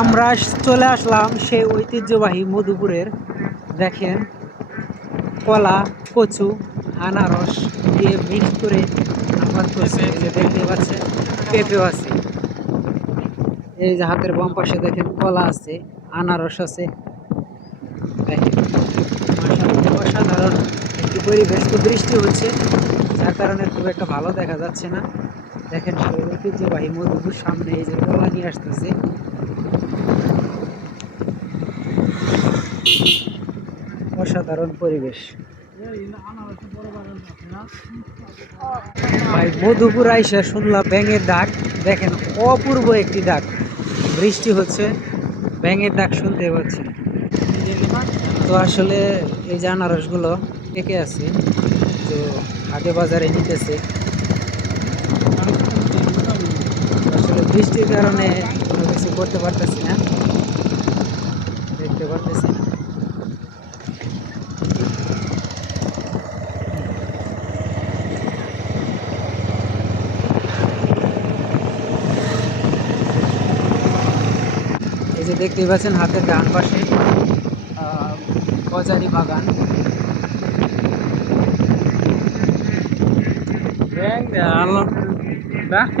আমরা চলে আসলাম সেই ঐতিহ্যবাহী মধুপুরের। দেখেন, কলা, কচু, আনারস দিয়ে মিক্স করে আবাদ করছে। এই যে দেখতে পাচ্ছেন, পেঁপেও আছে। এই যে হাতের বাম পাশে দেখেন কলা আছে, আনারস আছে। দেখেন, মাশাআল্লাহ, অসাধারণ একটি পরিবেশ। তো বৃষ্টি হচ্ছে, যার কারণে খুব একটা ভালো দেখা যাচ্ছে না। দেখেন, সেই ঐতিহ্যবাহী মধুপুর সামনে এই যে কলা নিয়ে আসতেছে। অসাধারণ পরিবেশ। ভাই, মধুপুর আইসা শুনলাম ব্যাঙের ডাক। দেখেন, অপূর্ব একটি ডাক। বৃষ্টি হচ্ছে, ব্যাঙের ডাক শুনতে পাচ্ছি। তো আসলে এই যে আনারসগুলো পেকে আছে, তো হাটে বাজারে নিতেছে। আসলে বৃষ্টির কারণে কোনো কিছু করতে পারতেছি না, দেখতে পারতেছি না। এই যে দেখতে পাচ্ছেন হাতের ডান পাশে গজারি বাগান।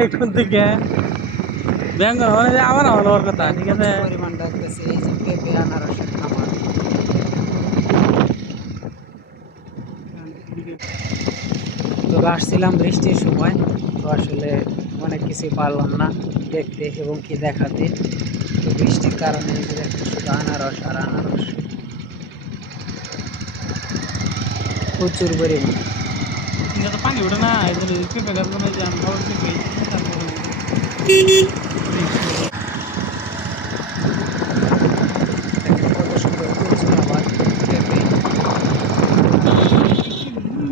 এখন থেকে ব্যাংক আমার হওয়ার কথা, ঠিক আছে। প্রচুর পরিমাণ ডাকতেছে। এই যে পেঁপে আনারসের খামার। তবে আসছিলাম বৃষ্টির সময়, তো আসলে অনেক কিছু পারলাম না দেখতে এবং কি দেখাতে। তো বৃষ্টির কারণে এই যে দেখেন শুধু আনারস আর আনারস, প্রচুর পরিমাণ। কিন্তু তো পানি ওঠে না, এই জন্য পেঁপে গাছ মানে যে আমরা পেঁপে তারপরে দেখেন কত সুন্দর কচু, আবার পেঁপে।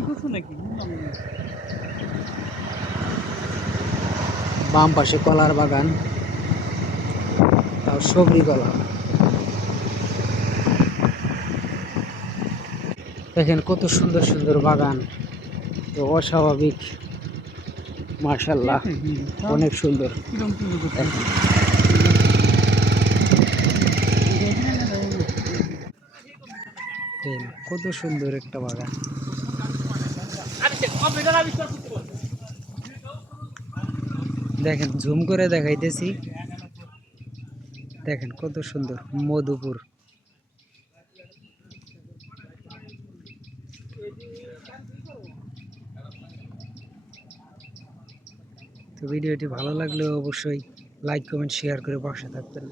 কিছু নাকি বুঝলাম না। বাম পাশে কলার বাগান, তাও সবরি কলা। দেখেন কত সুন্দর সুন্দর বাগান, তো অস্বাভাবিক। মাশাআল্লাহ, অনেক সুন্দর। কিরম কি করছে দেখেন, দেখেন কত সুন্দর একটা বাগান। দেখেন, জুম করে দেখাইতেছি। দেখেন কত সুন্দর মধুপুর। তো ভিডিওটি ভালো লাগলে অবশ্যই লাইক, কমেন্ট, শেয়ার করে পাশে থাকবেন।